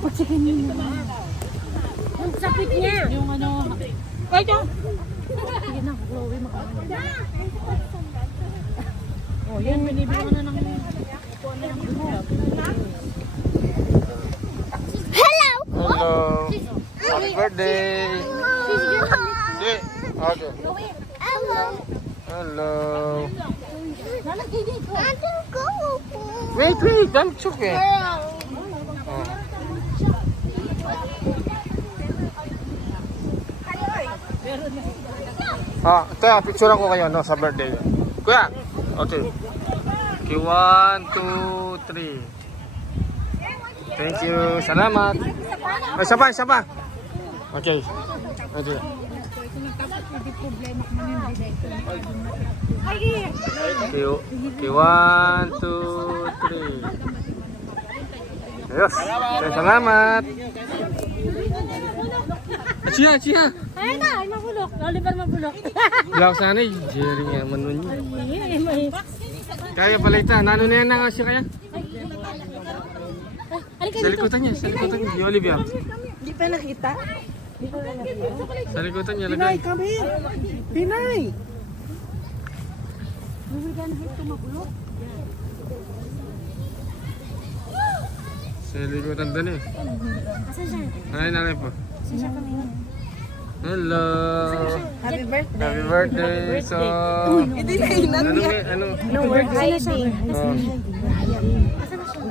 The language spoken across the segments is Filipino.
Pagsikin niyo. Ang sakit niya. Yung ano. Ay, ito. Sige na, Chloe, makakamit. Oh, yan, binibigyan na ng Hello! Hello! Happy birthday! Okay. Okay. Hello! Hello! Nandiyan ko. Wait, wait! I'm okay. Oh. Ah, kaya picture ko kayo no, sa birthday. Kuya! Okay. Okay, 1, 2, 3. Thank you. Salamat. Ay, isa pa. Okay. Okay. Okay, okay, 1, 2, 3. Yes. Okay, salamat. Chia. ay na, ay mabulok. Oliver mabulok. Bilang sana Jerry nga man nun yun. Ay, may. Kaya balita, nano na yan na nga siya kaya? Halika Sa likutan niya, ni Olivia. Di pa nakita? Sa likutan niya, lagay. Come here. Pinay. We're gonna hit to mabulok. Sa likutan doon eh. Asa siya? Ay, nanay po. Asa siya kami? Hello! Happy birthday. Happy birthday! So, Hindi na ilan. ano? No, we're hiding. Oh.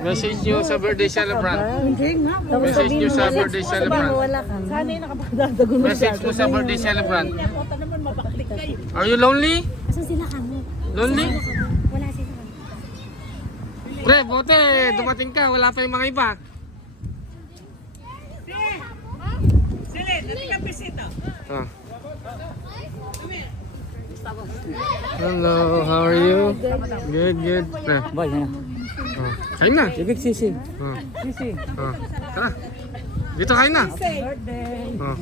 Message nyo sa birthday celebrant. Hindi nga. Message nyo sa birthday celebrant. Wala ka. Sana yung nakapagdadago mo siya. Message mo sa birthday celebrant. Are you lonely? Asan sila kami? Lonely? Wala sila. Pre, bote, dumating ka. Wala pa yung mga iba. Ah. Hello, how are you? Good. Pre. Boy, yan. Oh. Kain na. Ibig sisi. Oh. Sisi. Oh. Tara. Dito kain na. Birthday. Oh.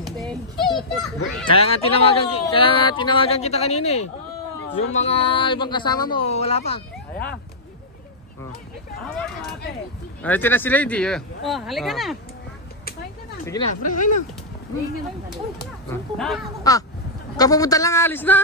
Kaya nga tinawagan kita kanina eh. Yung mga ibang kasama mo, wala pa. Aya. Oh. Ay, ito na si Lady. Eh. Oh, halika na. Sige na, pre, kain na. Ah, kapupunta lang, alis na.